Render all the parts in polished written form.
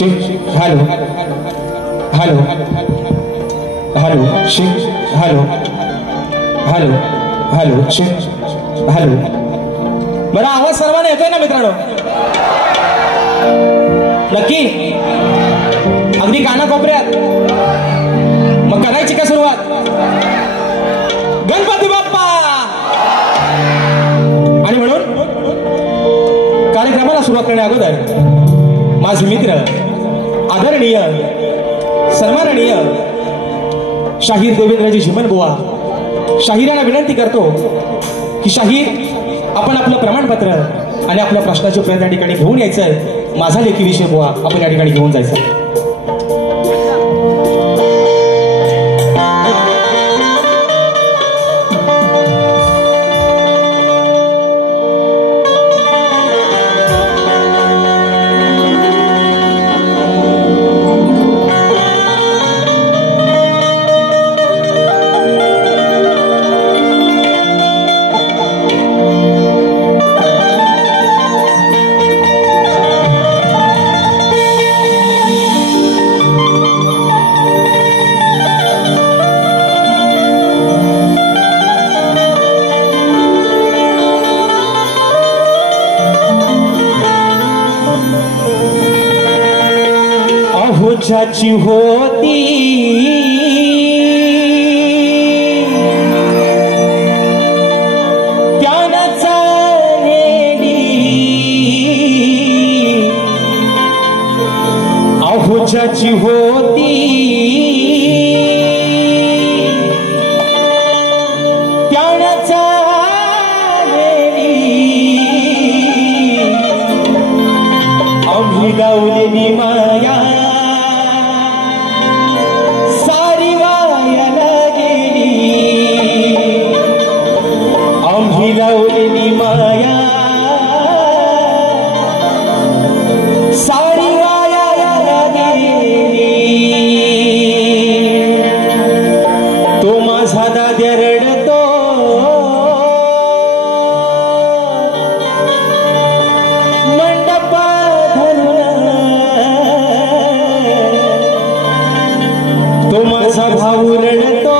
Hello hello hello hello hello hello hello. बरं आवाज सर्वांना येतोय ना मित्रांनो? नक्की अगदी कानाकोपऱ्यात. मग करायची का सुरुवात? गणपती बाप्पा. आणि म्हणून कार्यक्रमाला सुरुवात करण्या अगोदर माझे मित्र आदरणीय सन्माननीय शाहीर देवेंद्रजी झिमनबुवा शाहीरांना विनंती करतो की शाहीर आपण आपलं प्रमाणपत्र आणि आपल्या प्रश्नाचे उत्तर या ठिकाणी घेऊन यायचं. माझा लेखी विषय बुवा आपण या ठिकाणी घेऊन जायचं. ज्याची होती त्यानं चालेली, अहो ज्याची होती त्यानं चालेली, आम्ही लावलेली माया लावलेली माया सारी वाया गेली. तो माझा दाद्या रडतो मंडपात धरून, तो माझा भाऊ रडतो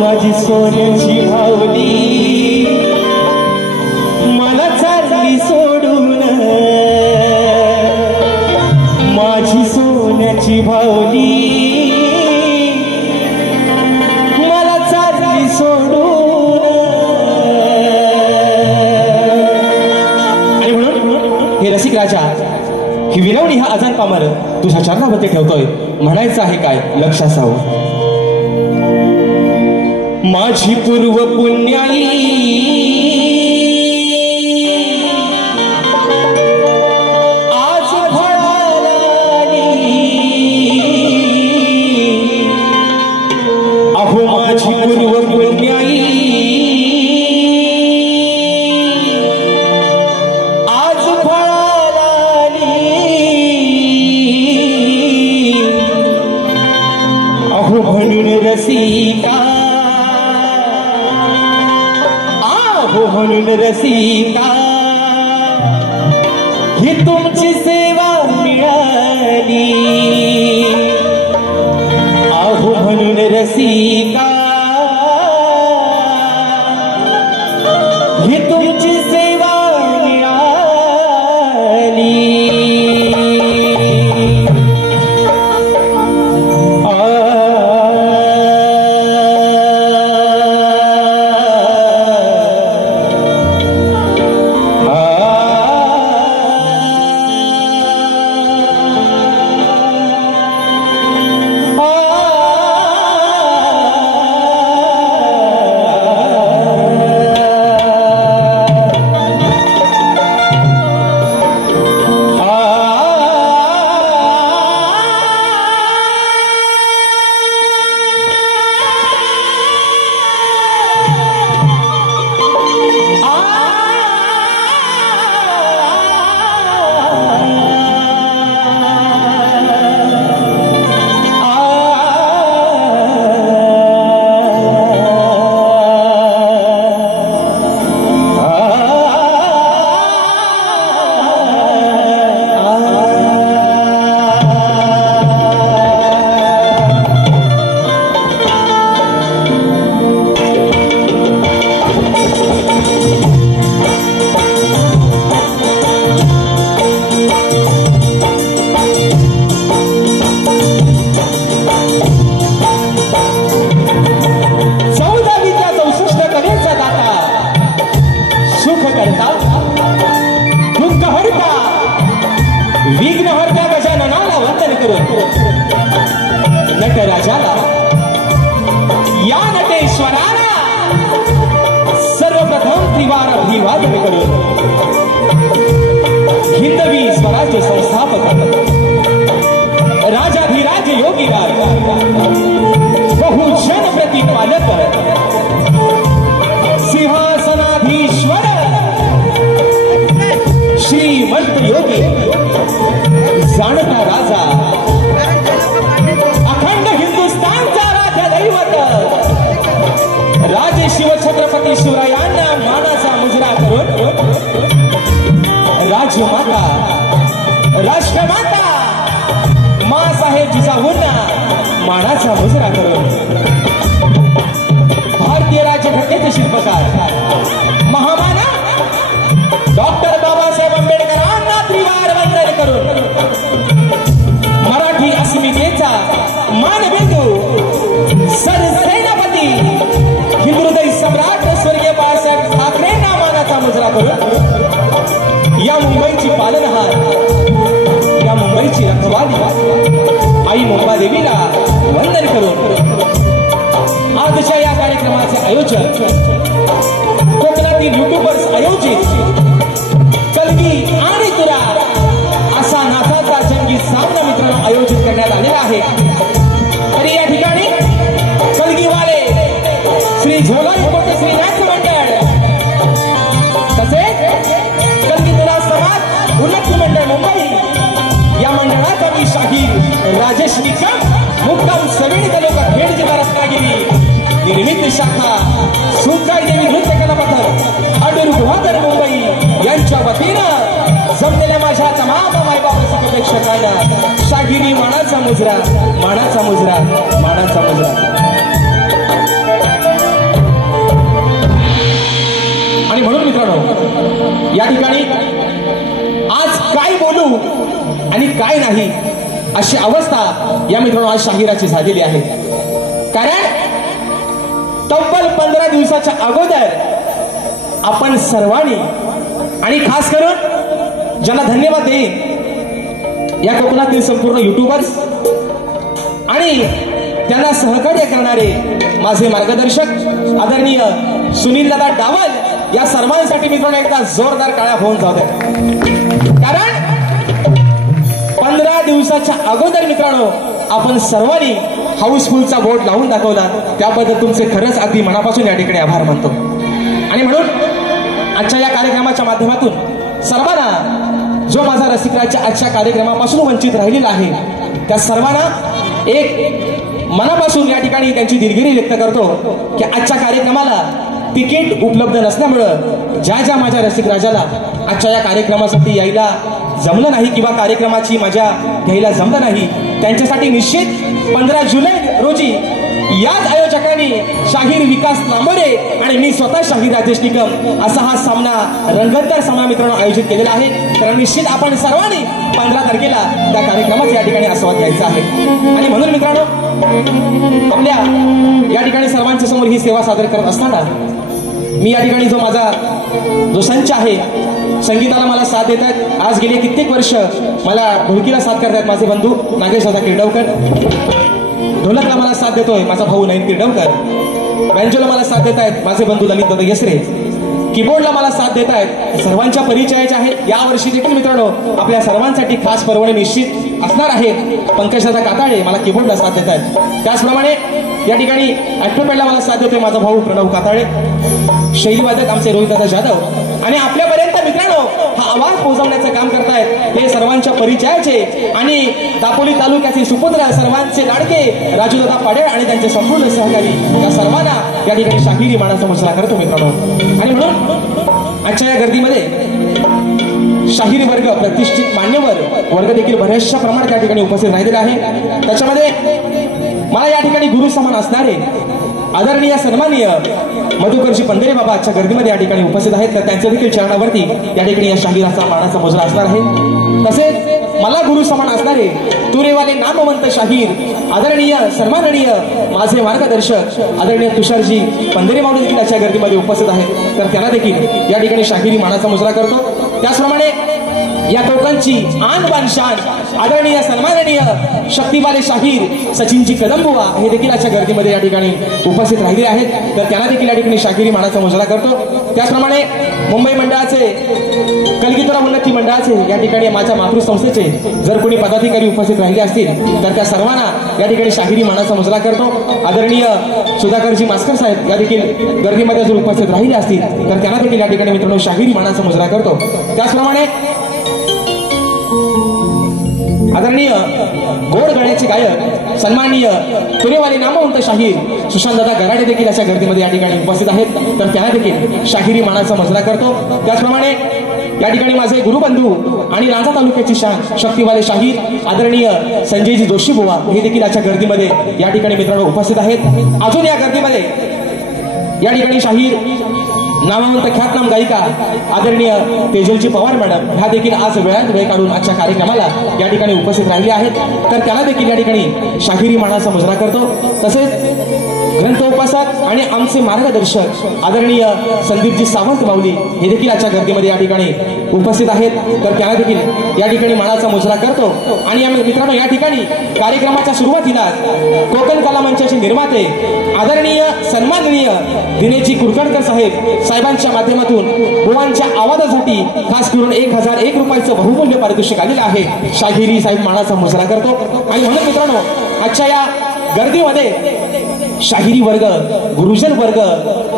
माझी सोन्याची भावली मला चालली सोडून, माझी सोन्याची भावली मला चालली सोडून. आणि म्हणून हे रसिक राजा ही विनवणी हा अजान पामर तुझ्या चरणावरती ठेवतोय. म्हणायचं आहे काय लक्ष असावं. माझी पूर्व पुण्याई आज फळाली, अहो माझी पूर्व पुण्याई आज फळाली, अहो म्हणून रसिका म्हणून रसिका ही तुमची सेवा मिळाली, अहो म्हणून रसिका ही तुमची सेवा मिळाली. करून नटराजाला या नटेश्वराला सर्वप्रथम त्रिवार अभिवादन करून हिंदवी स्वराज्य संस्थापक राजाधिराज योगीराज बहुजन प्रतिपालक सिंहासनाधीश्वर श्रीमंत योगी जाणता राजा अखंड हिंदुस्थानचा राज्य दैवत राजे शिवछत्रपती शिवरायांना मानाचा मुजरा करून राजमाता राष्ट्रमाता मासाहेब जिजाऊंना मानाचा मुजरा करून भारतीय राज्यघटनेचे शिल्पकार महामानव डॉक्टर बाबासाहेब आंबेडकरांना त्रिवार वंदन करून मराठी अस्मितेचा मानबिंदू सरसेनापती हिंदुहृदय सम्राट स्वर्गीय बाळासाहेब ठाकरेंना मानाचा मुजरा करून या मुंबईची पालनहार या मुंबईची रखवाली आई मुंबादेवीला वंदन करून आजच्या या कार्यक्रमाचे आयोजन कोकणातील युट्यूबर्स आयोजित कलगी आणि तुरा असा नाथाचा जंगी सामना मित्रांनो आयोजित करण्यात आलेला आहे। तरी या ठिकाणी कलगीवाले श्री झोलाई कोटे श्री नाथ मंडळ तसेच कलगी तुरा समाज उन्नती मंडळ मुंबई या मंडळाचा मी शाहीर राजेश निकम मुक्काम सवेणी तालुका खेड जिल्हा रत्नागिरी निर्मित शाखा सुखाई देवी नृत्य कला पथक अडूर गुहागर मुंबई यांच्या वतीनं जमलेल्या माझ्या तमाम मायबाप प्रेक्षकांना शाहिरी मानाचा मुजरा मानाचा मुजरा मानाचा मुजरा। आणि म्हणून मित्रांनो या ठिकाणी आज काय बोलू आणि काय नाही अशी अवस्था या मित्रांनो आज शाहिराची झालेली आहे। कारण तब्बल 15 दिवसाच्या अगोदर आपण सर्वांनी आणि खास करून ज्यांना धन्यवाद देईन या कोकणातील संपूर्ण युट्यूबर्स आणि त्यांना सहकार्य करणारे माझे मार्गदर्शक आदरणीय सुनील दादा डावल या सर्वांसाठी मित्रांनो एकदा जोरदार टाळ्या होऊन जाऊ द्या। कारण 15 दिवसाच्या अगोदर मित्रांनो आपण सर्वांनी हाऊसफुलचा बोर्ड लावून दाखवला त्याबद्दल तुमचे खरंच अगदी मनापासून या ठिकाणी आभार मानतो। आणि म्हणून आजच्या या कार्यक्रमाच्या माध्यमातून सर्वांना जो माझा रसिकराजच्या आजच्या कार्यक्रमापासून वंचित राहिलेला आहे त्या सर्वांना एक मनापासून या ठिकाणी त्यांची दिलगिरी व्यक्त करतो की आजच्या कार्यक्रमाला तिकीट उपलब्ध नसल्यामुळं ज्या ज्या माझ्या रसिकराजाला आजच्या या कार्यक्रमासाठी यायला जमलं नाही किंवा कार्यक्रमाची मजा घ्यायला जमलं नाही त्यांच्यासाठी निश्चित 15 जुलै रोजी याच आयोजकांनी शाहीर विकास नांबोरे आणि मी स्वतः शाहीर राजेश निकम असा हा सामना रंगतदार सामना मित्रांनो आयोजित केलेला आहे। तर निश्चित आपण सर्वांनी 15 तारखेला त्या कार्यक्रमाचा या ठिकाणी आस्वाद घ्यायचा आहे। आणि म्हणून मित्रांनो आपल्या या ठिकाणी सर्वांच्या समोर ही सेवा सादर करत असताना मी या ठिकाणी जो माझा जो संच आहे संगीताला मला साथ देत आहेत। आज गेले कित्येक वर्ष मला ढोलकीला साथ करतात माझे बंधू नागेश दादा किर्डवकर, ढोलकला मला साथ देतोय माझा भाऊ नयन किर्डवकर, बँजोला मला साथ देत आहेत माझे बंधू ललित दादा येसरे, कीबोर्डला मला साथ देत आहेत सर्वांच्या परिचयाचे आहेत। या वर्षी देखील मित्रांनो आपल्या सर्वांसाठी खास पर्वणी निश्चित असणार आहे। पंकज दादा काताळे मला कीबोर्डला साथ देत आहेत। त्याचप्रमाणे या ठिकाणी ऍक्टोपॅडला मला साथ देतोय माझा भाऊ प्रणव काताळे, शैलीवादक आमचे रोहित दादा जाधव आणि आपल्यापर्यंत मित्रांनो हा आवाज पोहोचवण्याचं काम करतायत हे सर्वांच्या परिचयाचे आणि दापोली तालुक्याचे सुपुत्र सर्वांचे लाडके राजू दादा पाडेळ आणि त्यांचे संपूर्ण सहकारी या सर्वांना या ठिकाणी शाहिरी मानाचा मुजरा करतो मित्रांनो। आणि म्हणून आजच्या या गर्दीमध्ये शाहिरी वर्ग प्रतिष्ठित मान्यवर वर्ग देखील बऱ्याचशा प्रमाणात या ठिकाणी उपस्थित राहिलेला आहे। त्याच्यामध्ये मला या ठिकाणी गुरु समान असणारे आदरणीय सन्माननीय मधुकरजी पंधरे बाबा आजच्या गर्दीमध्ये या ठिकाणी उपस्थित आहेत। तर त्यांच्या देखील चरणावरती या ठिकाणी या शाहिराचा मानाचा मुजरा असणार आहे। तसेच मला गुरु समान असणारे तुरेवाले नामवंत शाहीर आदरणीय सन्माननीय माझे मार्गदर्शक आदरणीय तुषारजी पंधरे मावळे देखील आजच्या गर्दीमध्ये उपस्थित आहेत। तर त्यांना देखील या ठिकाणी शाहिरी मानाचा मुजरा करतो। त्याचप्रमाणे या कोकणची आन बान शान आदरणीय सन्माननीय शक्तिवाले शाहीर सचिनजी कदम बुवा हे देखील आजच्या गर्दीमध्ये या ठिकाणी उपस्थित राहिले आहेत. तर त्यांना देखील या ठिकाणी शाहिरी मानाचा मुजरा करतो. त्याचप्रमाणे मुंबई मंडळाचे कलगीतुरा उन्नती मंडळाचे या ठिकाणी माझ्या मातृसंस्थेचे जर कोणी पदाधिकारी उपस्थित राहिले असतील तर त्या सर्वांना या ठिकाणी शाहिरी मानाचा मुजरा करतो. आदरणीय सुधाकरजी मास्कर साहेब या देखील गर्दीमध्ये जर उपस्थित राहिले असतील तर त्यांना देखील या ठिकाणी मित्रांनो शाहिरी मानाचा मुजरा करतो. त्याचप्रमाणे आदरणीय गोड गळ्याचे गायक सन्माननीय पुणेवाले नामवंत शाहीर सुशांतदादा गराडे देखील अशा गर्दीमध्ये या ठिकाणी उपस्थित आहेत. तर त्यांना देखील शाहिरी मानाचा मुजरा करतो. त्याचप्रमाणे या ठिकाणी माझे गुरुबंधू आणि लांजा तालुक्याची शान शक्तिवाले शाहीर आदरणीय संजयजी जोशी बुवा हे देखील आजच्या गर्दीमध्ये या ठिकाणी मित्रांनो उपस्थित आहेत. अजून या गर्दीमध्ये या ठिकाणी शाहीर नामवंत ख्यातनाम गायिका आदरणीय तेजलजी पवार मॅडम ह्या देखील आज वेळात वेळ काढून आजच्या कार्यक्रमाला या ठिकाणी उपस्थित राहिले आहेत. तर त्यांना देखील या ठिकाणी शाहिरी मानाचा मुजरा करतो. तसेच ग्रंथोपासक आणि आमचे मार्गदर्शक आदरणीय संदीपजी सावंत माऊली हे देखील आजच्या गर्दीमध्ये या ठिकाणी उपस्थित आहेत. तर त्यांना देखील या ठिकाणी मानाचा मुजरा करतो. आणि आम्ही मित्रांनो या ठिकाणी कार्यक्रमाच्या सुरुवातीला कोकण कला मंचाचे निर्माते आदरणीय सन्माननीय दिनेशजी कुरकडकर साहेबांच्या माध्यमातून बुवांच्या आवाजासाठी खास करून 1001 रुपयाचं बहुमूल्य पारितोषिक आलेलं आहे. शाहिरी साहेब मानाचा मुजरा करतो. आणि म्हणून मित्रांनो आजच्या या गर्दीमध्ये शाहिरी वर्ग गुरुजन वर्ग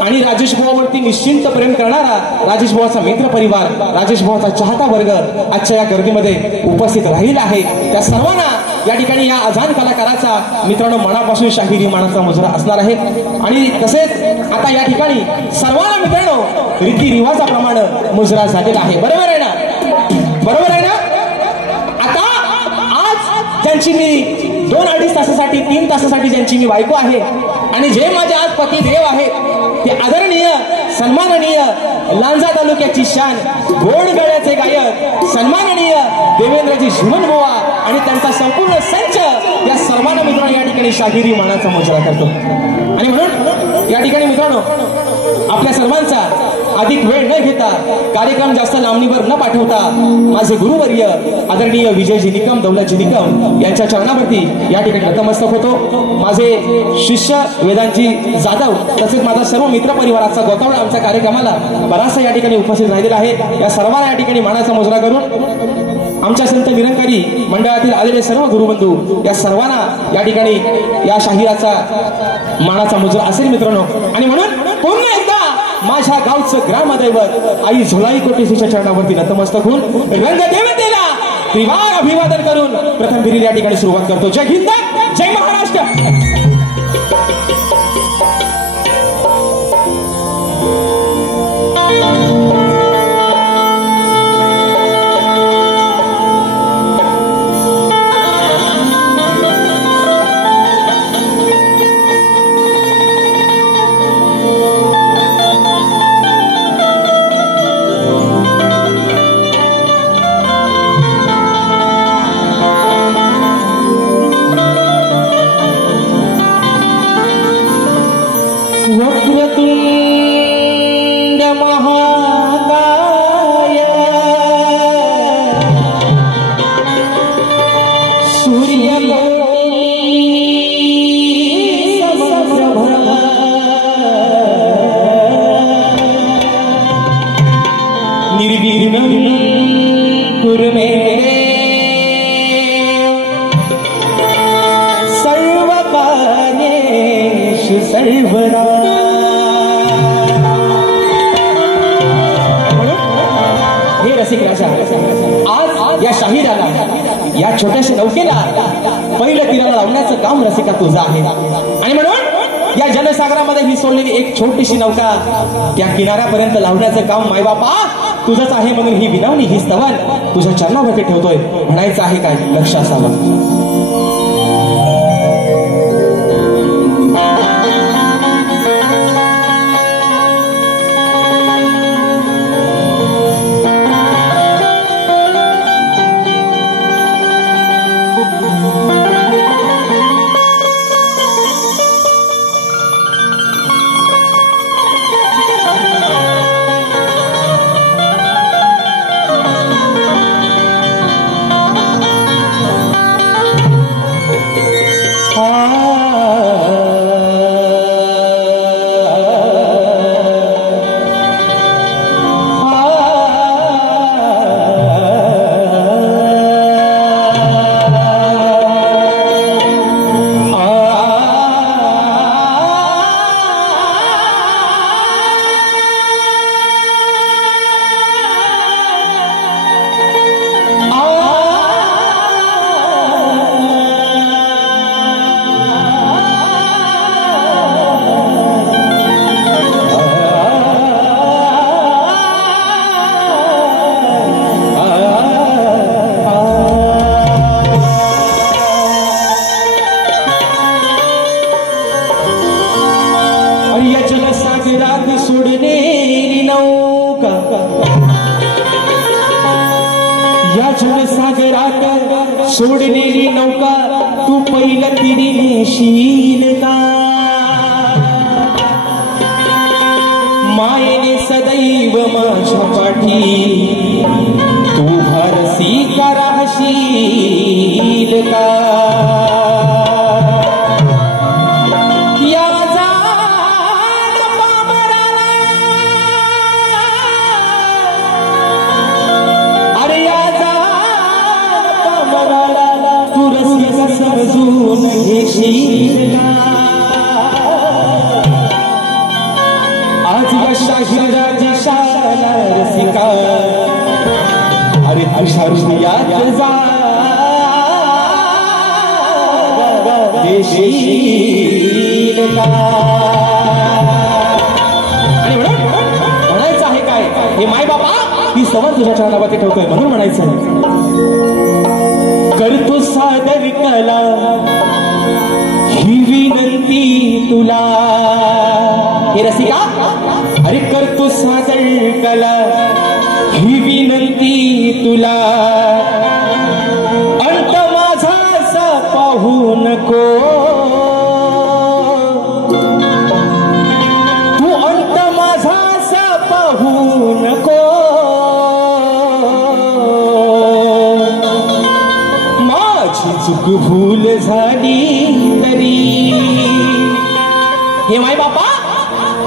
आणि राजेश बुवावरती निश्चिंत प्रेम करणारा राजेश बुवाचा मित्र परिवार राजेश बुवाचा चाहता वर्ग आजच्या या गर्दीमध्ये उपस्थित राहिला आहे. त्या सर्वांना या ठिकाणी या अजान कलाकाराचा मित्रांनो मनापासून शाहिरी मानाचा मुजरा असणार आहे. आणि तसेच आता या ठिकाणी सर्वांना मित्रांनो रीतिरिवाजाप्रमाणे मुजरा झालेला आहे. बरोबर आहे ना? बरोबर आहे ना? आता आज ज्यांची मी 2-2.5 तासासाठी 3 तासासाठी ज्यांची मी बायको आहे आणि जे माझे आज पती देव आहेत ते आदरणीय सन्माननीय लांजा तालुक्याची शान गोड गळ्याचे गायक सन्माननीय देवेंद्रजी जीवन बुवा आणि त्यांचा संपूर्ण संच या सर्वांना मित्रांनो या ठिकाणी शाहिरी मानाचा मुजरा करतो. आणि म्हणून या ठिकाणी मित्रांनो आपल्या सर्वांचा अधिक वेळ न घेता कार्यक्रम जास्त लांबणीवर न पाठवता माझे गुरुवर्य आदरणीय विजयजी निकम दौलतजी निकम यांच्या चरणावरती या ठिकाणी नतमस्तक होतो. माझे शिष्य वेदांतजी जाधव तसेच माझा सर्व मित्र परिवाराचा गोतावळा आमच्या कार्यक्रमाला बराचसा या ठिकाणी उपस्थित राहिलेला आहे. या सर्वांना या ठिकाणी मानाचा मुजरा करून आमच्या संत निरंकारी मंडळातील आलेले सर्व गुरुबंधू या सर्वांना या ठिकाणी या शाहिराचा मानाचा मुजरा असेल मित्रांनो. आणि म्हणून पुन्हा एकदा माझ्या गावचं ग्रामदैवत आई झोलाई कोटेशीच्या चरणावरती नतमस्तक होऊन रंगदेवतेला त्रिवार अभिवादन करून प्रथम फेरीला या ठिकाणी सुरुवात करतो. जय हिंद, जय महाराष्ट्र. आज या शाहिराला या छोट्याशा नौकेला पहिलं तीराला लावण्याचं काम रसिका तुझं आहे. आणि म्हणून या जनसागरामध्ये ही सोडलेली एक छोटीशी नौका त्या किनाऱ्यापर्यंत लावण्याचं काम मायबापा तुझंच आहे. म्हणून ही विनवणी ही स्तवन तुझ्या चरणावरती ठेवतोय. म्हणायचं आहे काय लक्ष असावं. या जनसागरात सोडलेली नौका तू पहिलं तिरी नेशील का? मायेने सदैव माझ्या पाठी तू भरसी का राहशील का? समजून घेशील का? आज या शाहिराची शाला रसिका अरे तुझ्या हृदयात जा देशील का? आणि म्हणायचं आहे काय हे माय बाबा ही सवाल तुझ्या चरणावरती ठेवतोय म्हणून म्हणायचं आहे करतो सादर कला ही विनंती तुला हे रसिका अरे करतो सादर कला ही विनंती तुला अंत माझा असा पाहू नको तू अंत माझा असा पाहू नको चूक भूल झाली तरी हे माय बापा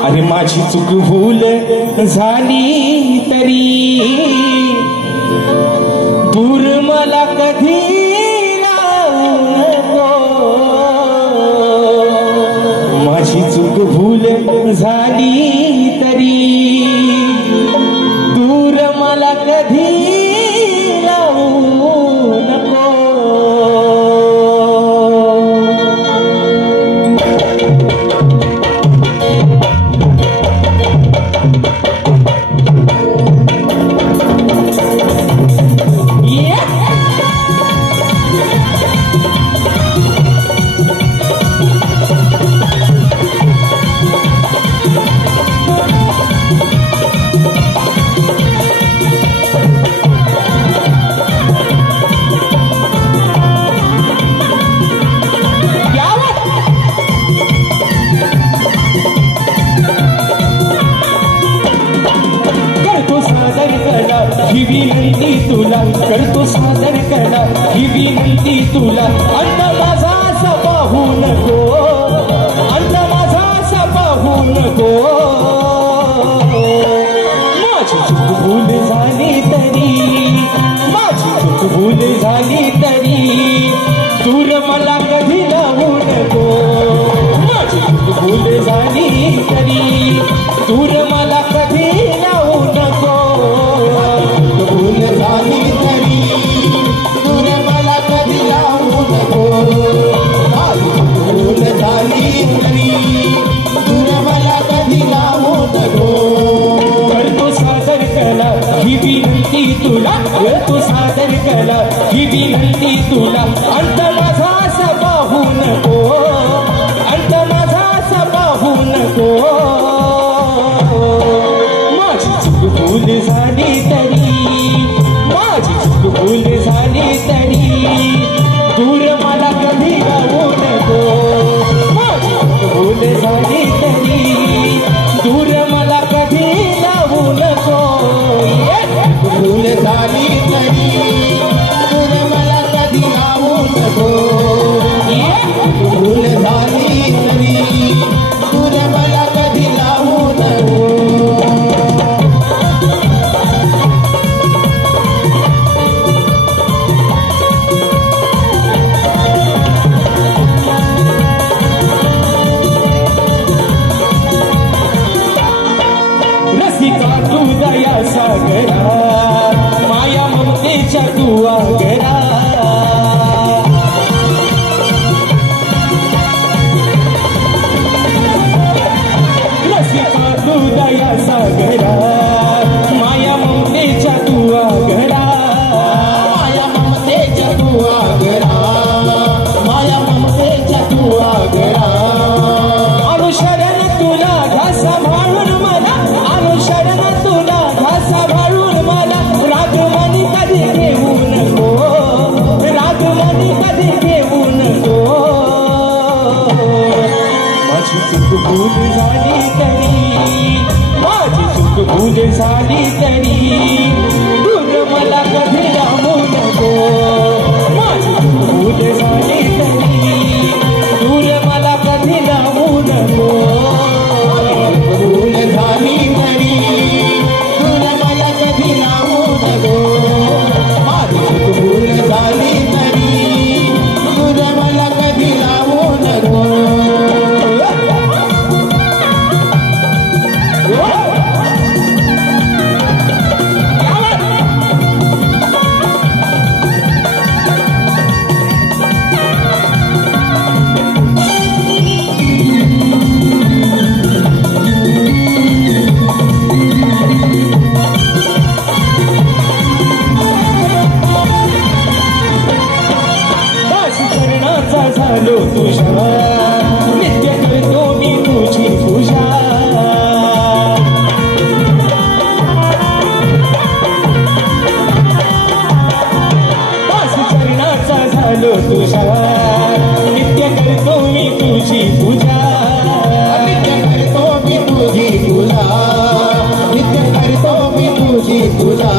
अरे माझी चूक भूल झाली तरी दूर मला कधी नको माझी चूक भूल झाली तरी दूर मला कधी नको ही विनंती तुला करतो सादर कला ही विनंती तुला अंत माझा असा पाहू नको अंत माझा असा पाहू नको माझी चूक भूल झाली तरी माझी चूक भूल झाली तरी दूर मला कधी लावू नको माझी चूक भूल झाली तरी दूर मला कधी लावू नको भूल झाली तरी दूर मला कधी लावू नको भूल झाली तरी दूर मला कधी लावू नको करतो सादर कला ही विनंती तुला करतो सादर कला ही विनंती तुला अंत माझा असा पाहू नको अंत माझा असा पाहू नको माझी चूक भूल झाली तरी माझी चूक भूल झाली तरी दूर मला कधी लावू नको माझी चूक भूल झाली तरी दूर मला कधी लावू नको भूल झाली तरी दूर मला कधी लावू नको भूल झाली तरी दूर मला कधी लावू नको दया सागरा माया ममतेच्या तू आगरा भूल झाली तरी माझी चूक भूल झाली तरी दूर मला कधी लावू नको माझी चूक भूल झाली तरी दूर मला कधी लावू नको भूल झाली तरी दूर मला कधी लावू नको माझी चूक भूल झाली तरी दूर मला कधी लावू नको झालो तुझ्या नित्य करतो मी तुझी पूजा दास चरणाचा झालो तुझ्या नित्य करतो मी तुझी पूजा नित्य करतो मी तुझी पूजा नित्य करतो मी तुझी पूजा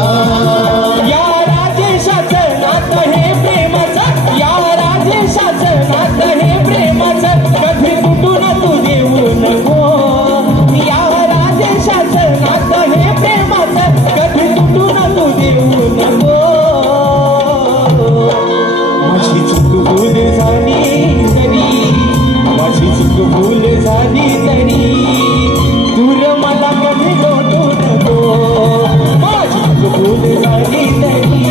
या राजेशाचं नातं हे प्रेमाचं या राजेशाचं नातं हे प्रेमाचं कधी तुटून तू देऊ नको या राजेशाचं नातं हे प्रेमाचं कधी तुटून तू देऊ नको माझी चूक भूल झाली तरी माझी चूक भूल झाली तरी दूर मला कधी लोटू नको माझी चूक भूल झाली तरी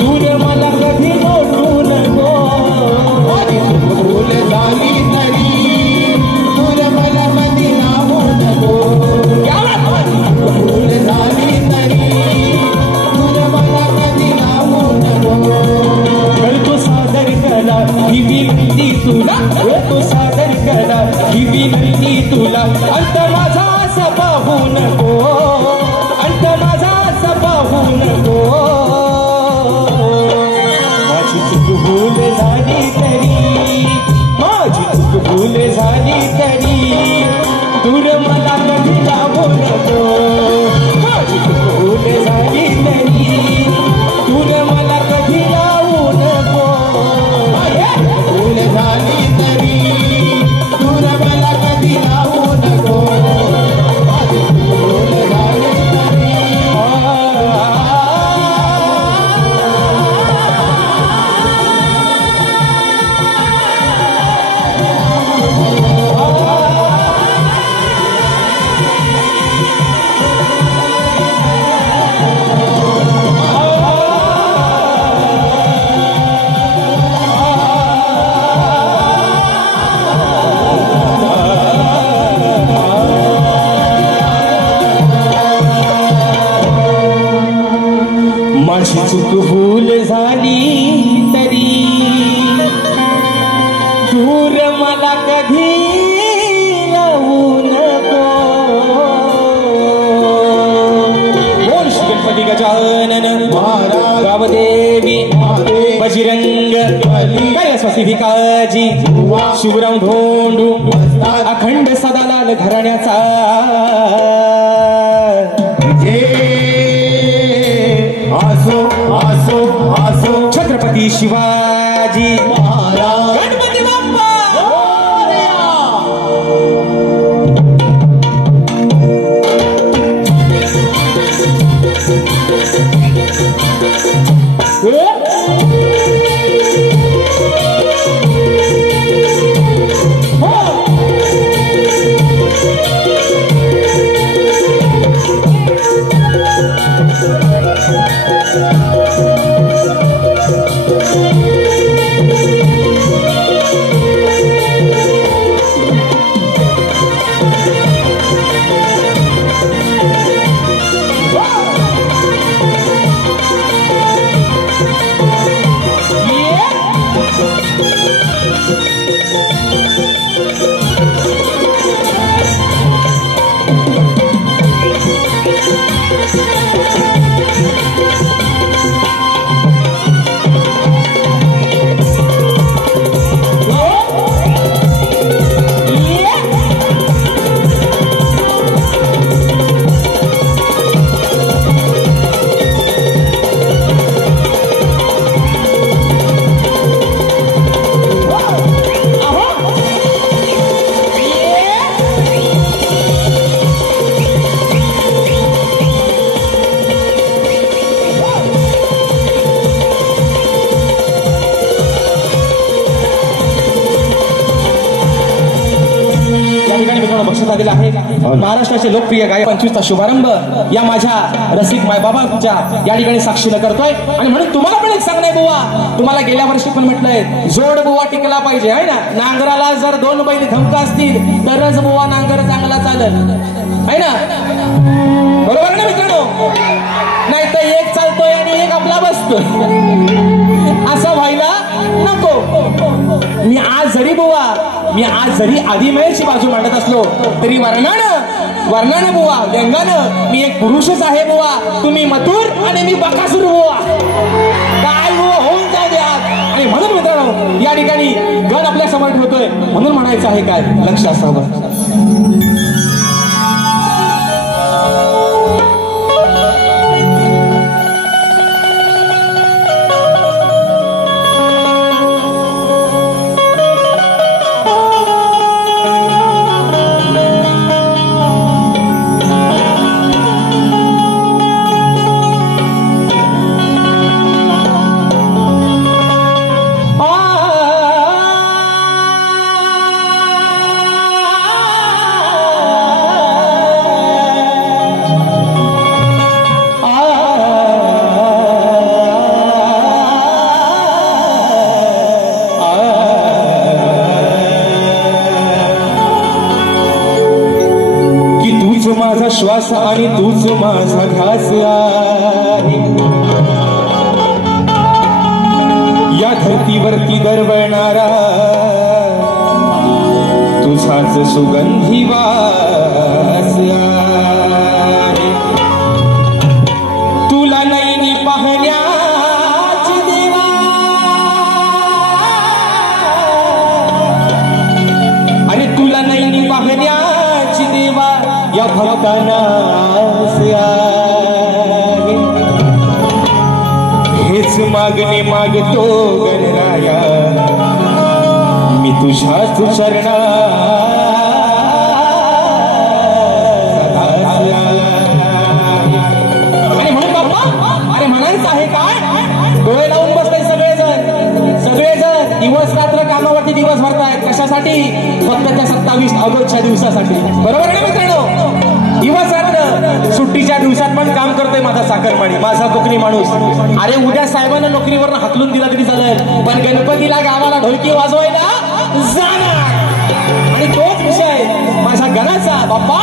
दूर मला कधी लोटू नको माझी चूक भूल झाली तरी दूर मला कधी लावू नको माझी चूक भूल झाली तरी दूर मला कधी लावू नको करतो सादर कला ही विनंती तुला करतो सादर कला ही विनंती तुला अंत माझा असा पाहू नको अंत माझा असा पाहू नको माझी चूक भूल झाली तरी माझी चूक भूल झाली तरी दूर मला कधी लावू नको माझी चूक भूल झाली तरी दूर मला कधी लावू नको भूल झाली तरी दूर मला कधी लावू नको माझी चूक भूल झाली तरी माझी चूक भूल झाली तरी दूर मला कधी लावू नको बोल श्री गणपती गजानन गावदेवी बजरंग कैलासवासी भिकाजी शिवराम धोंडू अखंड सदालाल घराण्याचा आसो आसो आसो छत्रपती शिवाजी महाराज गणपती बाप्पा झालेला आहे। महाराष्ट्राचे लोकप्रिय गायक 25चा शुभारंभ या माझ्या रसिक मायबाबांच्या या ठिकाणी साक्षीनं करतोय। आणि म्हणून तुम्हाला पण एक सांगणं आहे बुवा, तुम्हाला गेल्या वर्षी पण म्हटलंय जोड बुवा टिकला पाहिजे आहे ना। नांगराला जर 2 बैल धमका असतील तरच बुवा नांगर चांगला चालेल आहे ना, बरोबर ना मित्रांनो? नाही तर एक चालतोय आणि एक आपला बसतोय, असं व्हायला नको। मी आज जरी आदिमयची बाजू मांडत असलो तरी वर्णानं बुवा व्यंगानं मी एक पुरुषच आहे बुवा। तुम्ही मथुर आणि मी बकासूर बुवा, काय बुवा होऊन जाऊ द्या। आणि म्हणून मित्रांनो या ठिकाणी गण आपल्या समोर ठेवतोय, म्हणून म्हणायचं आहे काय, लक्ष असावं। माझा श्वास आणि तूच माझा घास आहे, या धरतीवरती दरवळणारा तुझाच सुगंधी वास आहे। तुला नैनी पाहण्याची देवा, आणि तुला नैनी पाहण्याची देवा या भक्तांना हेच मागणे मागतो गणराया मी तुझ्याच चरणात। आणि म्हणून बाप्पा अरे म्हणायचं आहे काय, डोळे लावून बसताय सगळेजण दिवस रात्र कामावरती दिवस भरतायत, कशासाठी? फक्त त्या 27 ऑगस्टच्या दिवसासाठी, बरोबर आहे ना मित्रांनो? दिवस रात्र सुट्टीच्या दिवसात पण काम करतोय माझा चाकरमानी, माझा कोकणी माणूस। अरे उद्या साहेबांना नोकरीवर हाकलून दिला तरी चालेल, पण गणपतीला गावाला ढोलकी वाजवायला जाणार। आणि तोच विषय माझ्या गणाचा बाप्पा।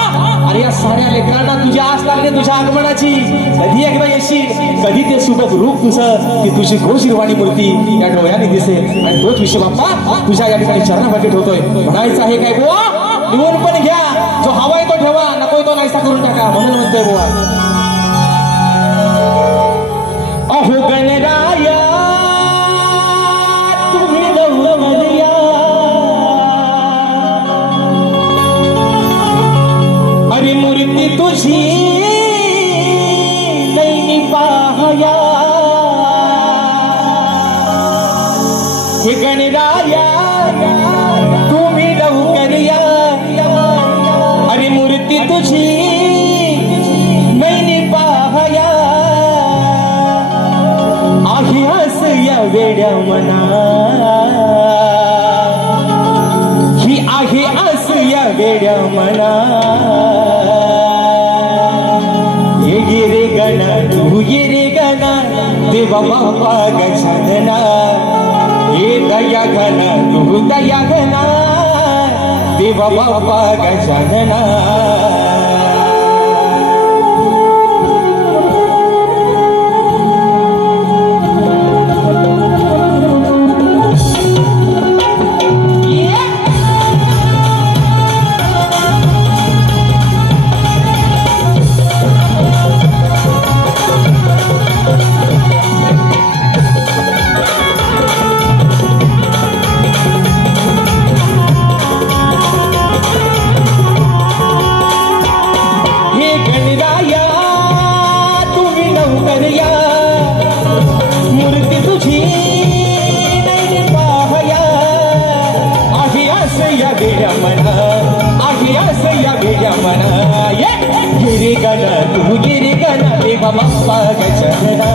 अरे या साऱ्या लेकरांना तुझ्या आस लागली तुझ्या आगमनाची, कधी एकदा येशील, कधी ते सुबक रूप तुझं, की तुझी घोषिरवाणी मूर्ती या डोळ्याने दिसेल। आणि तोच विषय बाप्पा तुझ्या या ठिकाणी चरणाभागी ठेवतोय। म्हणायचं आहे काय बुवा, निवडून पण घ्या, जो हवाय तो ठेवा, नकोय तो नाहीसा करून टाका, म्हणून म्हणतोय बुवा। अहो गणराया तुम्ही नवरया, अरे मूर्ती तुझी नैनी पाहया, हे गणराया तुम्ही लवकर या, अरे मूर्ती तुझी नैनी पाहया। आहे हस या वेड्या मना, ही आहे हस या वेड्या मना। ये गिरे गणा तू गिरे गणा देवा बाबा गजानना, ये दया घना तू दया घना देवा बाबा गजानना। मूर्ती तुझी नैनी पाहया, आहे असं या वेड्या मना, आहे असं या वेड्या मना। गिरी गणा तू गिरी गणा देवा बाप्पा गजानना,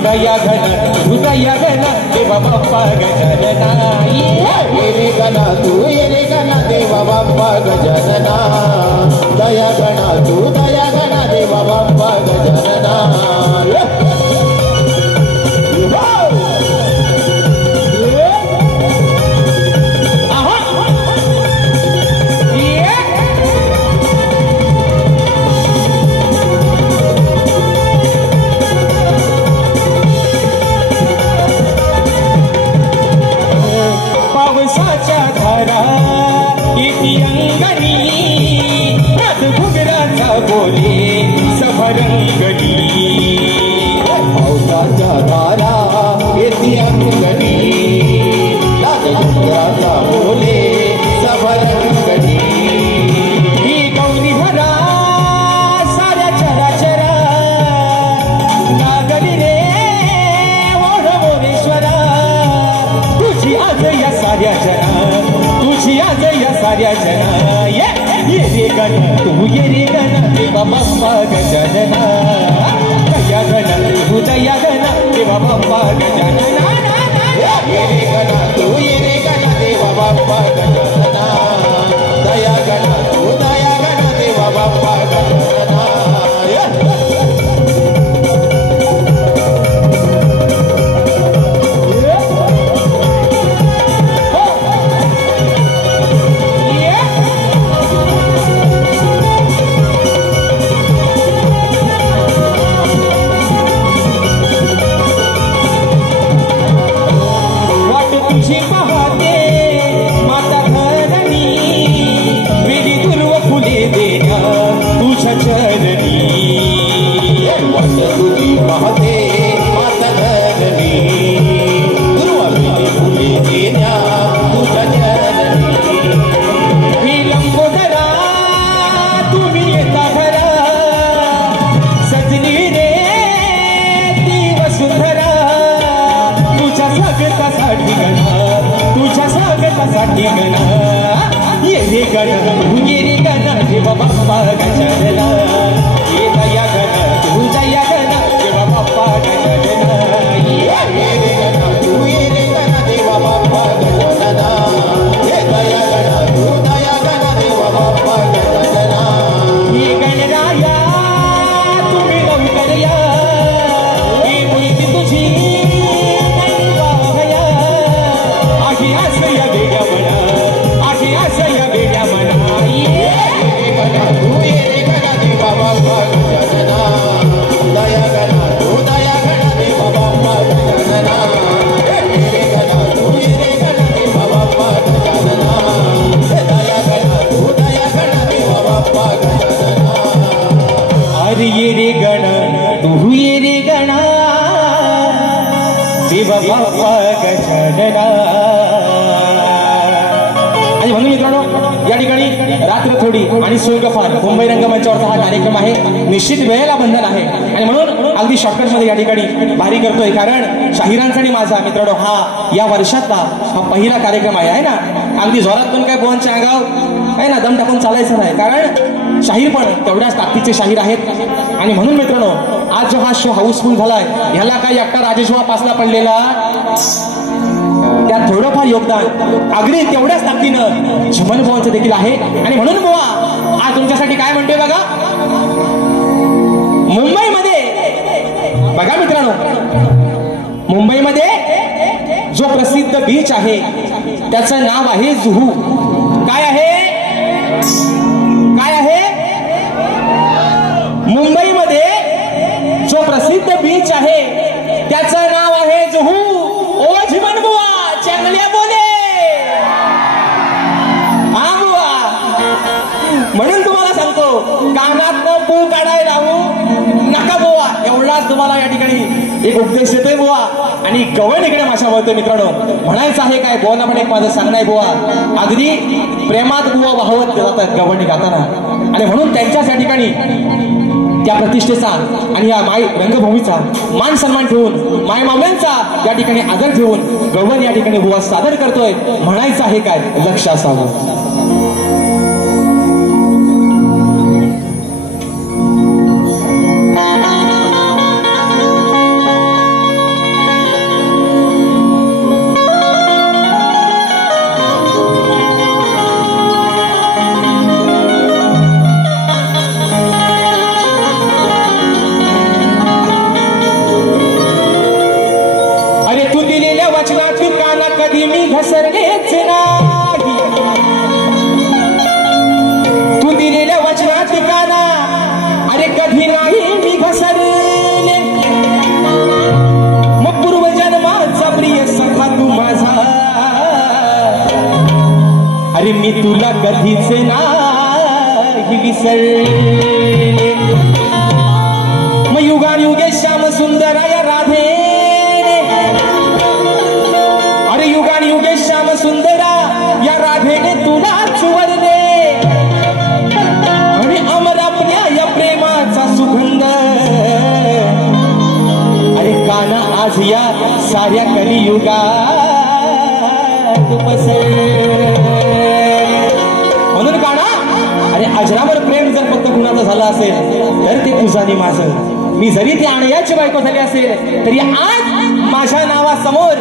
दया घन हृदया घन देवा बाप्पा गजानना ये रे गणा तू ये रे गणा देवा बाप्पा गजानना दया गणा तू दया गणा देवा बाप्पा गजानना पावसाच्या धारा येती अंगणी रात घुगराचा बोले सभरंगणी पावसाच्या धारा येती अंगणी रात घुगराचा बोले सभरंगणी ही गौरी भरा साऱ्या चराचरा नागरी रे ओढ मोरेश्वरा तुझी आज या साऱ्या जना तुझी आज या साऱ्या जना ये रे गण तू ये रे गण देवा बाप्पा गजानना दया गण हृदया गण देवा बाप्पा गजानना ये रे गणा तू ये रे गणा देवा बाप्पा गजानना दया गणा तू दया गणा देवा बाप्पा गजानना तुझी पाहते माता धरणी वेदी दुर्व फुले देण्या तुझ्या चरणी वाट तुझी पाहते माता धरणी दुर्वा वेदी फुले देण्या तुझ्या चरणी विलंबोदरा तुम्ही येता घरा सजनी रे ती वसुंधरा तुझ्या स्वागतासाठी गणा तुझ्या स्वागतासाठी गणा ये रे गण ये रे गण देवा बाप्पा गजानना ये दया गण तू दया गण देवा बाप्पा गजानना ये रे गणा तू ये रे गणा देवा बाप्पा गजानना ये दया गणा तू दया गणा देवा बाप्पा गजानना ये गणराया तुम्ही लवकर या ही मूर्ती तुझी पाहया आधी आसया बेड्या म्हणा आधी आसया बेड्या म्हणा ये रे गणा तू ये रे गणा देवा बाप्पा गजानना दया गणा तू दया गणा देवा बाप्पा गजानना ये रे गणा तू ये रे गणा देवा बाप्पा गजानना दया गणा तू दया गणा देवा बाप्पा गजानना अरे ये रे गण तू ये रे गणा देवा बाप्पा गजानना आणि म्हणून मित्रांनो या ठिकाणी रात्र थोडी आणि स्वर्ग फार मुंबई रंगमंचावरचा हा कार्यक्रम आहे निश्चित वेळेला बंधन आहे आणि म्हणून अगदी शॉर्टकट मध्ये या ठिकाणी भारी करतोय कारण शाहिरांचा आणि माझा मित्रांनो हा या वर्षातला हा पहिला कार्यक्रम आहे ना अगदी जोरात पण काय बोनच्या अंगाव आहे ना दम टाकून चालायचं नाही कारण शाहीर पण तेवढ्याच ताकदीचे शाहीर आहेत आणि म्हणून मित्रांनो आज जो हा शो हाऊसफुल झालाय ह्याला काही एकटा राजेशवा पासला पडलेला त्यात थोडंफार योगदान अगदी तेवढ्याच ताकदीनं झुमन बुवांचं देखील आहे आणि म्हणून बुवा आज तुमच्यासाठी काय म्हणतोय बघा मुंबईमध्ये बघा मित्रांनो मुंबईमध्ये जो प्रसिद्ध बीच आहे त्याचं नाव आहे जुहू काय आहे काय आहे मुंबईमध्ये जो प्रसिद्ध बीच आहे त्याचं नाव आहे जुहू ओ झिमन बुवा चांगल्या बोले हा बुवा म्हणून तुम्हाला सांगतो कानात पू काढाय राहू नका बुवा एवढाच तुम्हाला या ठिकाणी एक उपदेश देतोय बुवा आणि गवण इकडे माझ्या बोलतोय मित्रांनो म्हणायचं आहे काय बोलणं पण एक माझं सांगणं आहे बुवा अगदी प्रेमात बुवा वाहवत जातात गवणी गाताना आणि म्हणून त्यांच्याच या ठिकाणी त्या प्रतिष्ठेचा आणि या माय रंगभूमीचा मान सन्मान ठेवून माय माम्यांचा या ठिकाणी आदर ठेवून गवळण या ठिकाणी बुवा सादर करतोय म्हणायचं आहे काय लक्ष असावं तुला कधीच नाही विसरले मग युगानुगे श्याम सुंदरा या राधे अरे युगानुगे श्याम सुंदरा या राधेने तुला चुवरले आणि अमर आपल्या या प्रेमाचा सुगंध अरे काना आज या साऱ्या कलियुगात पसरले म्हणून काना अरे अजरामर प्रेम जर फक्त कुणाचं झालं असेल तर ते तुझं आणि माझं मी जरी ती आणयाची बायको झाली असेल तरी आज माझ्या नावासमोर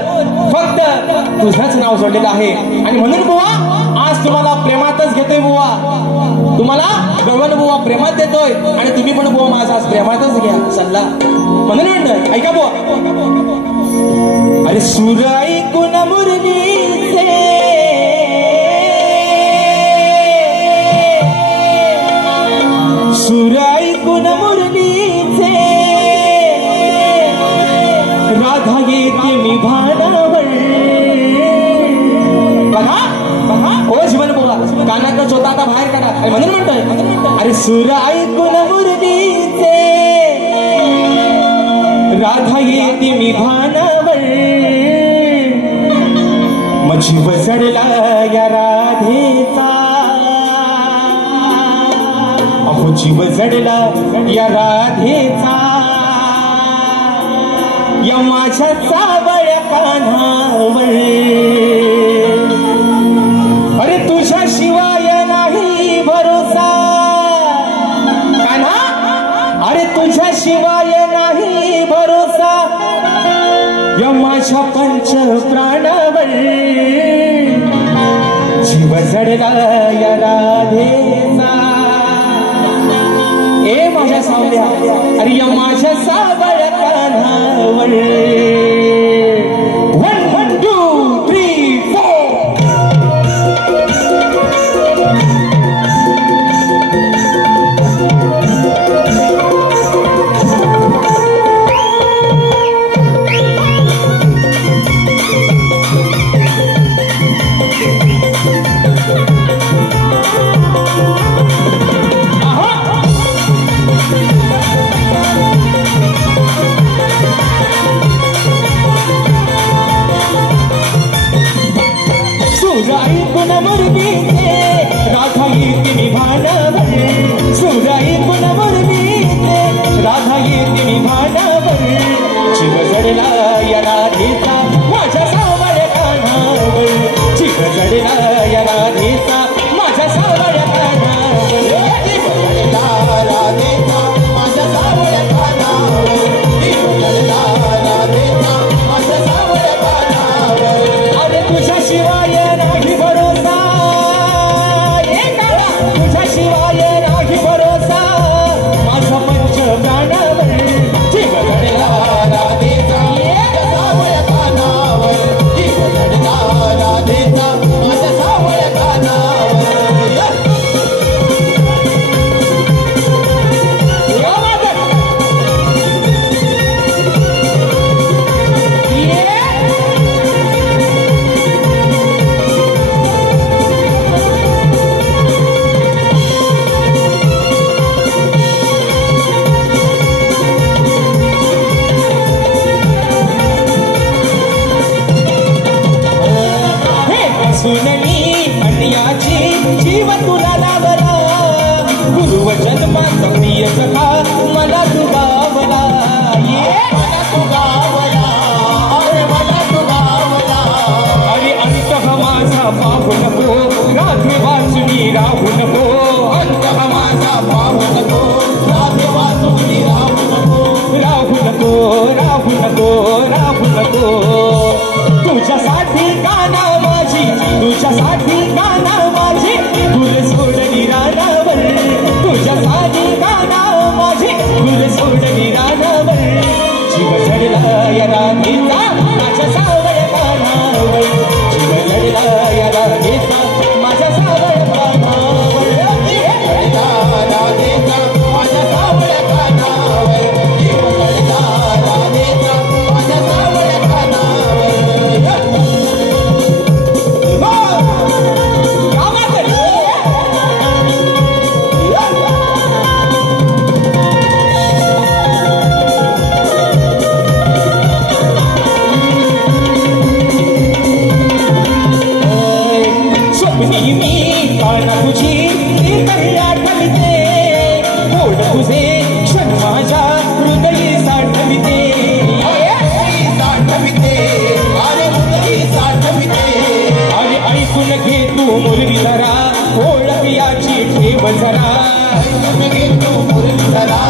फक्त तुझंच नाव जोडलेलं आहे आणि म्हणून बुवा आज तुम्हाला प्रेमातच घेतोय बुवा तुम्हाला गवळण बुवा प्रेमात देतोय आणि तुम्ही पण बुवा माझा आज प्रेमातच घ्या सल्ला म्हणून म्हणतोय ऐका बुवा अरे सूर ऐकून मुरलीचे सूर ऐकून मुरलीचे राधा येते मी भानावर बघा बघा ओ जीवन बोला कानातलं चोता आता बाहेर काढा म्हणून म्हणतोय अरे सूर ऐकून मुरलीचे राधा येते मी भानावर मग जीव चढला या राधेचा अहो जीव जडला या राधेचा या माझ्या सावळ्या कान्हावर अरे तुझ्या शिवाय नाही भरोसा कान्हा अरे तुझ्या शिवाय नाही भरोसा या माझ्या पंच प्राणावर जीव जडला या राधेचा ए माझ्या सावल्या अरे या माझ्या सावळ्या कान्हावर 1 2 3 राधा येते मी भानावर सूर ऐकून मुरलीचे राधा येते मी भानावर जीव जडला या राधेचा माझ्या सावळ्या कान्हावर जीव जडला या राधेचा माझ्या सावळ्या कान्हावर जीव जडला राधेचा माझ्या सावळ्या कान्हावर जीव जडला राधेचा माझ्या सावळ्या कान्हावर अरे तुझ्या शिवाय नाही भरोसा तुझ्या शिवाय नाही भरोसा माझा पंच प्राणावर जीव जडला राधेचा माझ्या सावळ्या कान्हावर जीव जडला राधेचा माझ्या जरा घेतो मुरलीधरा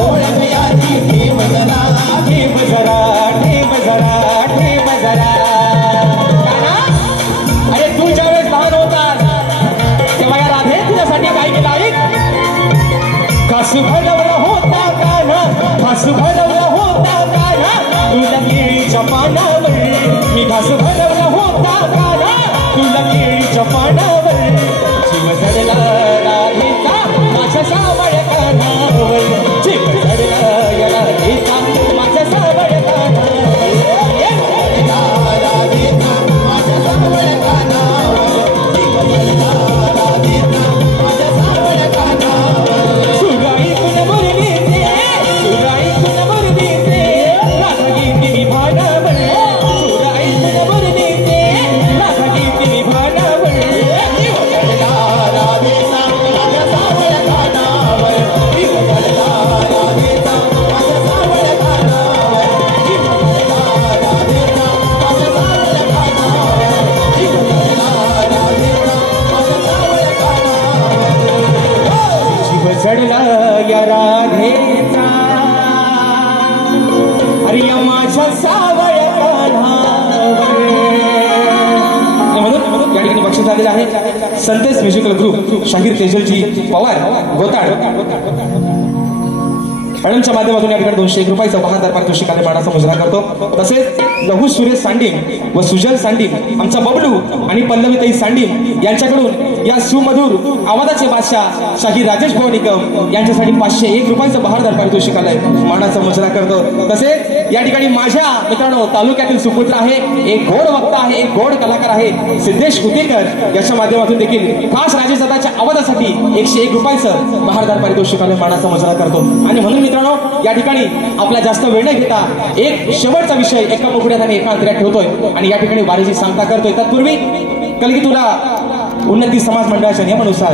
ओळख याची ठेव जरा ठेव जरा ठेव जरा ठेव जरा काना अरे तू ज्यावेळेस लहान होतास तेव्हा या राधे तुझ्यासाठी काय केलं ऐक घास भरवला होता काना घास भरवला होता काना तुला केळीच्या पानावर मी घास भरवला होता काना तुला केळीच्या पानावर जीव जडला राधेचा माझ्या सावळ कानावर जीव जडला या राधेचा माझ्या सावळ कानावर राधेचा माझ्या सावळ कानावर जीव जडला राधेचा माझ्या सावळ कानावर सुराई तुझ्या मुरलीचे सुराई तुझ्या मुरलीचे राधा गीती मी भानावर सुराई तुझ्या मुरलीचे राधा गीती मी भानावर जीव जडला राधेचा माझ्या सावळ कानावर जीव जडला राधेचा माझ्या सावळ कानावर जीव जडला राधेचा माझ्या सावळ कानावर जीव जडला राधेचा माझ्या सावळ कानावर जीव जडला या राधेचा अरे या माझ्या सावळ कानावर म्हणून या ठिकाणी बक्षीस आलेलं आहे संदेश म्युझिकल ग्रुप शाहीर तेजलजी पवार गोताड मॅडमच्या माध्यमातून या ठिकाणी 201 रुपयाचा बहादर पारितोषिकाने मानाचा मुजरा करतो तसेच लघु सुरेश सांडीम व सुजल सांडीम आमचा बबलू आणि पल्लवीताई सांडीम यांच्याकडून या सुमधुर आवाजाचे बादशाह शाहीर राजेश भाऊ निकम यांच्यासाठी 501 रुपयाचं बहादर पारितोषिकालय मानाचा मुजरा करतो तसेच या ठिकाणी माझ्या मित्रांनो तालुक्यातील सुपुत्र आहे एक गोड वक्ता आहे एक गोड कलाकार आहे सिद्धेश उतेकर याच्या माध्यमातून देखील खास राजेशदाच्या आवाजासाठी 101 रुपयाचं बहादर पारितोषिकालय मानाचा मुजरा करतो आणि म्हणून मित्रांनो या ठिकाणी आपला जास्त वेळ न घेता एक शेवटचा विषय एका मुकड्यात आणि एका अंतऱ्यात ठेवतोय आणि या ठिकाणी वारीची सांगता करतोय तत्पूर्वी कलगी तुला उन्नती समाज मंडळाच्या नियमानुसार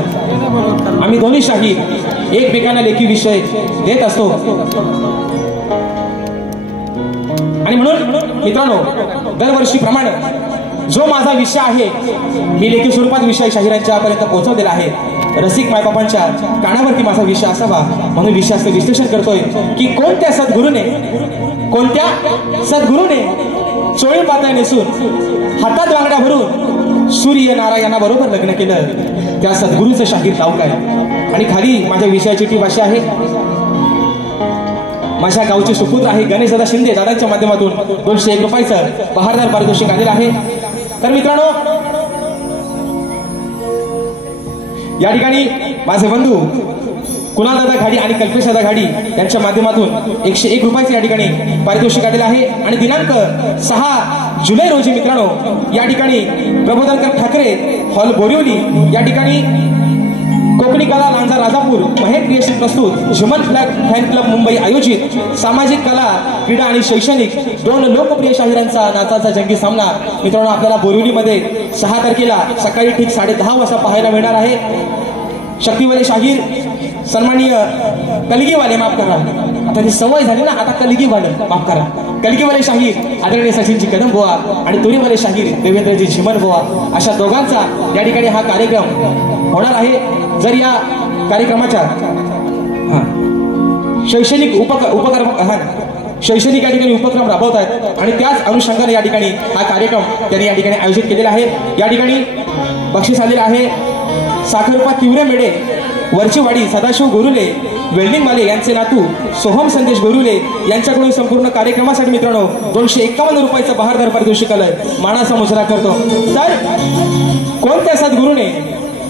आम्ही दोन्ही शाहीर एकमेकांना लेखी विषय देत असतो आणि म्हणून मित्रांनो दरवर्षीप्रमाणे जो माझा विषय आहे मी लेखी स्वरूपात विषय शाहिरांच्या पर्यंत पोहोचवलेला आहे रसिक मायबापांच्या कानावरती माझा विषय असावा म्हणून विषयाचं विश्लेषण करतोय की कोणत्या सद्गुरूने चोळी पातळ नेसून हातात वांगड्या भरून सूर्य नारायणा बरोबर लग्न केलं त्या सद्गुरूचं शाहीर नाव काय आणि खाली माझ्या विषयाची टीप अशी आहे माझ्या गावचे सुपुत्र आहे गणेश दादा शिंदे दादांच्या माध्यमातून 201 रुपयाचं बहादर पारितोषिक आलेलं आहे तर मित्रांनो या ठिकाणी माझे बंधू कुणाल दादा घाडी आणि कल्पेश दादा घाडी यांच्या माध्यमातून 101 रुपयाचे या ठिकाणी पारितोषिक आलेलं आहे आणि दिनांक 6 जुलै रोजी मित्रांनो या ठिकाणी प्रबोधनकर ठाकरे हॉल बोरिवली या ठिकाणी कोकणी कला लांजा राजापूर महेश क्रिएशन प्रस्तुत झुमन फ्लॅग फॅन क्लब मुंबई आयोजित सामाजिक कला क्रीडा आणि शैक्षणिक 2 लोकप्रिय शाहिरांचा नाचाचा जंगी सामना मित्रांनो आपल्याला बोरिवलीमध्ये 6 तारखेला सकाळी ठीक 10:30 वाजता पाहायला मिळणार आहे शक्तिवाले शाहीर सन्माननीय कलगीवाले माफ करा आता ती सवय झाली ना आता कलगीवाले माफ करा कलगीवाले शाहीर आदरणीय सचिनजी कदम बुवा आणि तुरीवाले शाहीर देवेंद्रजी झिमन बुवा अशा दोघांचा या ठिकाणी हा कार्यक्रम होणार आहे जर या कार्यक्रमाच्या शैक्षणिक शैक्षणिक या ठिकाणी उपक्रम राबवत आहेत आणि त्याच अनुषंगाने या ठिकाणी हा कार्यक्रम त्यांनी या ठिकाणी आयोजित केलेला आहे या ठिकाणी बक्षीस आलेलं आहे साखरपा तिवरे मेडे वरचीवाडी सदाशिव गोरुले वेल्डिंगवाले यांचे नातू सोहम संदेश गोरुले यांच्याकडून संपूर्ण कार्यक्रमासाठी मित्रांनो 251 रुपयाचं बहादर पारितोषिकालय मानाचा मुजरा करतो तर कोणत्या सद्गुरूने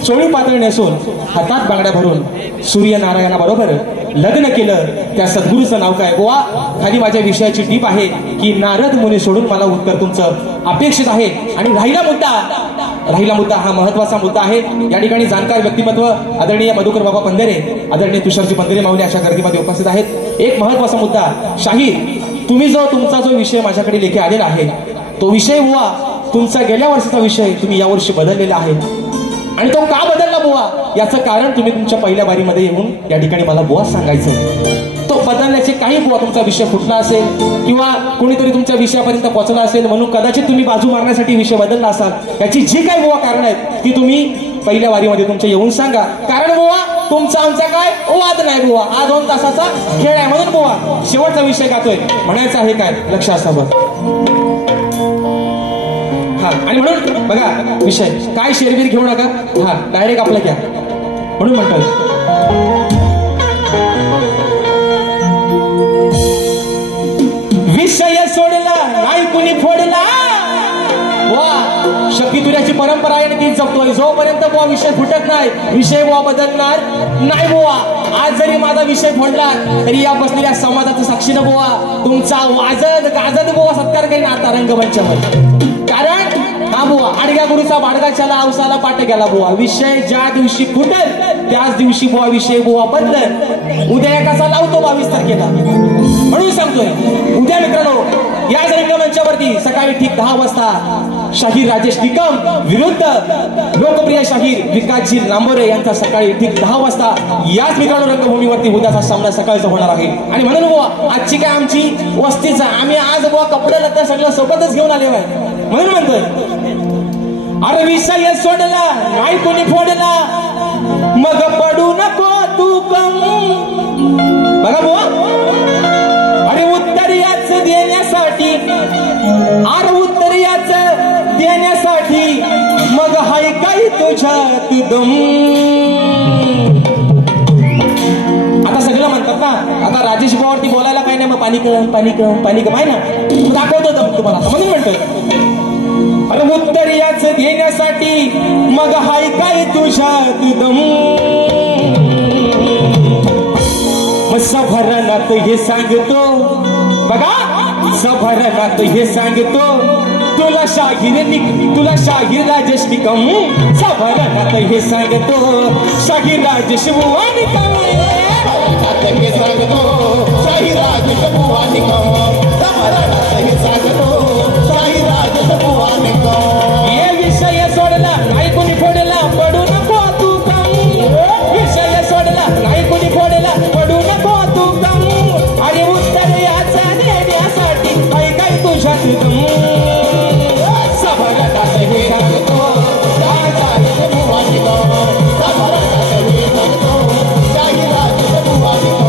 चोळी पातळ नेसून हातात बांगड्या भरून सूर्यनारायणा बरोबर लग्न केलं त्या सद्गुरूचं नाव काय गोवा खाली माझ्या विषयाची टीप आहे की नारद मुनी सोडून मला उत्तर तुमचं अपेक्षित आहे आणि राहिला मुद्दा हा महत्वाचा मुद्दा आहे या ठिकाणी जाणकार व्यक्तिमत्व आदरणीय मधुकर बाबा पंधरे आदरणीय तुषारजी पंधरे माऊली अशा गर्दीमध्ये उपस्थित आहेत एक महत्वाचा मुद्दा शाहीर तुम्ही तुमचा जो विषय माझ्याकडे लेखी आलेला आहे तो विषय बुवा तुमचा गेल्या वर्षीचा विषय तुम्ही यावर्षी बदललेला आहे आणि तो का बदलला बुवा याचं कारण तुम्ही तुमच्या पहिल्या बारीमध्ये येऊन या ठिकाणी मला बुवा सांगायचं तो बदलण्याचे काही बुवा तुमचा विषय फुटला असेल किंवा कोणीतरी तुमच्या विषयापर्यंत पोहोचला असेल म्हणून कदाचित तुम्ही बाजू मारण्यासाठी विषय बदलला असाल याची जी काही बुवा कारण आहेत ती तुम्ही पहिल्या वारीमध्ये तुमच्या येऊन सांगा. कारण बुवा तुमचा आमचा काय वाद नाही बुवा, हा 2 तासाचा खेळ आहे. म्हणून बुवा शेवटचा विषय गातोय. म्हणायचं आहे काय लक्ष असावं. हा आणि म्हणून बघा विषय काय शेरबीर घेऊ नका, हा डायरेक्ट आपलं घ्या. म्हणून म्हणतोय विषय सोडला नाही कुणी फोडला. वा शक्ती तुझ्याची परंपरा आहे आणि ती जपतोय. जोपर्यंत बुवा विषय फुटत नाही, विषय बुवा बदलणार नाही बुवा. आज जरी माझा विषय फोडला तरी या बसलेल्या समाजाचं साक्षीनं बुवा तुमचा वाजत गाजत बुवा सत्कार करीन आता रंगमंचावर. कारण हा बुवा आडग्या गुरुचा बाडगा चला औसाला पाठ गेला बुवा. विषय ज्या दिवशी फुटेल त्याच दिवशी बुवा विषय बुवा बदल. उद्या एकाचा लावतो 22 तारखेला. म्हणून सांगतोय उद्या मित्रांनो याच रंगमंचावरती सकाळी ठीक 10 वाजता शाहीर राजेश निकम विरुद्ध लोकप्रिय शाहीर विकासजी लांबोरे यांचा सकाळी ठीक 10 वाजता याच मित्रांनो रंगभूमीवरती उद्याचा सामना सकाळचा होणार आहे. आणि म्हणून बुवा आजची काय आमची वस्तीचा आम्ही आज बुवा कपडे लत्ता सगळं सोबतच घेऊन आले आहे. म्हणून म्हणतोय अरे विषय सोडला नाही कोणी फोडला मग पडू नको तू कम. बघा बुवा अरे उत्तर याच देण्यासाठी, अरे उत्तर याच देण्यासाठी मग हाय काही तुझ्यात दम. आता सगळं म्हणतात ना आता राजेश भावावरती बोलायला काय नाही, मग पाणी कम पाणी कम पाणी कम आहे ना, दाखवतो दम तुम्हाला. म्हणून म्हणतोय अरे उत्तर याच देण्यासाठी मग हाय काय तुझ्यात दम. सभरणात हे सांगतो बघा सभरणात हे सांगतो तुला शाहीर राजेश निकम. सभरणात हे सांगतो शाहीर राजेश बुवा निकम. हे सांगतो शाहीर राजेश बुवा निकम. सभरणात हे सांगतो शाहीर राजेश बुवा निकम. हे विषय सोडला नाही कोणी फोडला पडू नको तू कम. विषय सोडला नाही कोणी फोडला पडू नको तू कम. अरे उत्तर याचा देण्यासाठी काय काय तुझ्यात दम. सभरणात हे सांगतो शाहीर राजेश बुवा निकम. सभरणात हे सांगतो शाहीर राजेश बुवा निकम.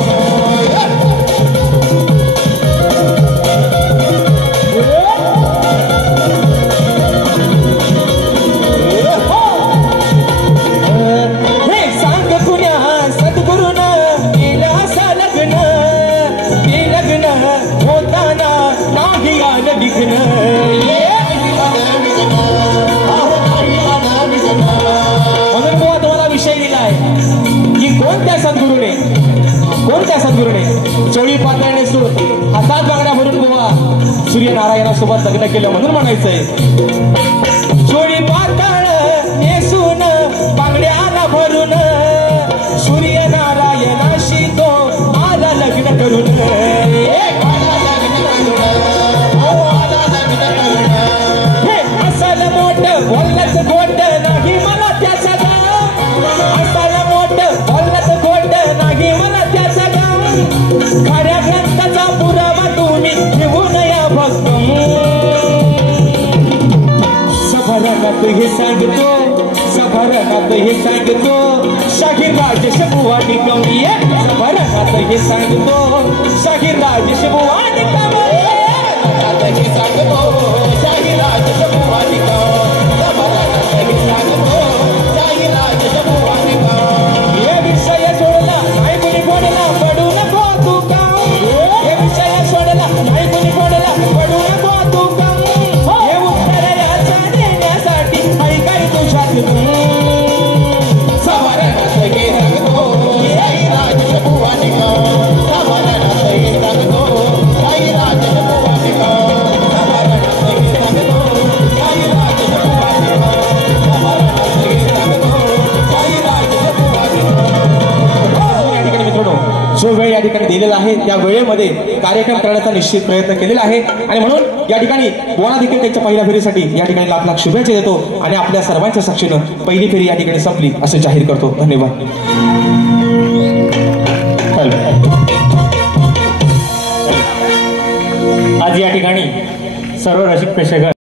कोणत्या सद्गुरूने चोळी पातळीने हातात बांगड्या भरून बुवा सूर्यनारायणासोबत लग्न केलं. म्हणून म्हणायचंय चोळी पातळ नेसून बांगड्याला भरून सूर्यनारायणाशी तो आला लग्न करून. हे असल मोठ बोललंच गोट नाही मला त्याचा दाम. असल मोठ बोललंच गोट नाही मला त्याचा दाम. खऱ्या ग्रंथाचा पुरावा तुम्ही घेऊन या भक्कम. सभरणात हे सांगतो सभरणात हे सांगतो शाहीर राजेश बुवा निकम. सभरणात हे सांगतो शाहीर राजेश बुवा निकम. हे सांगतो शाहीर राजेश बुवा निकम. सभरणात हे सांगतो शाहीर राजेश बुवा निकम. हे विषय सोडला नाही कुणी फोडला पडू नको तू कम. हे विषय सोडला नाही कुणी फोडला पडू नको तू कम. हे उत्तर याचा देण्यासाठी ऐकाय तुझ्यात दम. सभरणात हे सांगतो शाहीर राजेश बुवा निकम. सभरणात हे सांगतो शाहीर राजेश बुवा निकम. सभरणात हे सांगतो शाहीर राजेश बुवा निकम. सभरणात हे सांगतो शाहीर राजेश बुवा निकम. या ठिकाणी मित्रांनो जो वेळ या ठिकाणी दिलेला आहे त्या वेळेमध्ये कार्यक्रम करण्याचा निश्चित प्रयत्न केलेला आहे. आणि म्हणून या ठिकाणी बोणा देखील त्यांच्या पहिल्या फेरीसाठी या ठिकाणी लाख लाख शुभेच्छा देतो आणि आपल्या सर्वांच्या साक्षीनं पहिली फेरी या ठिकाणी संपली असे जाहीर करतो. धन्यवाद. आज या ठिकाणी सर्व रसिक प्रेक्षक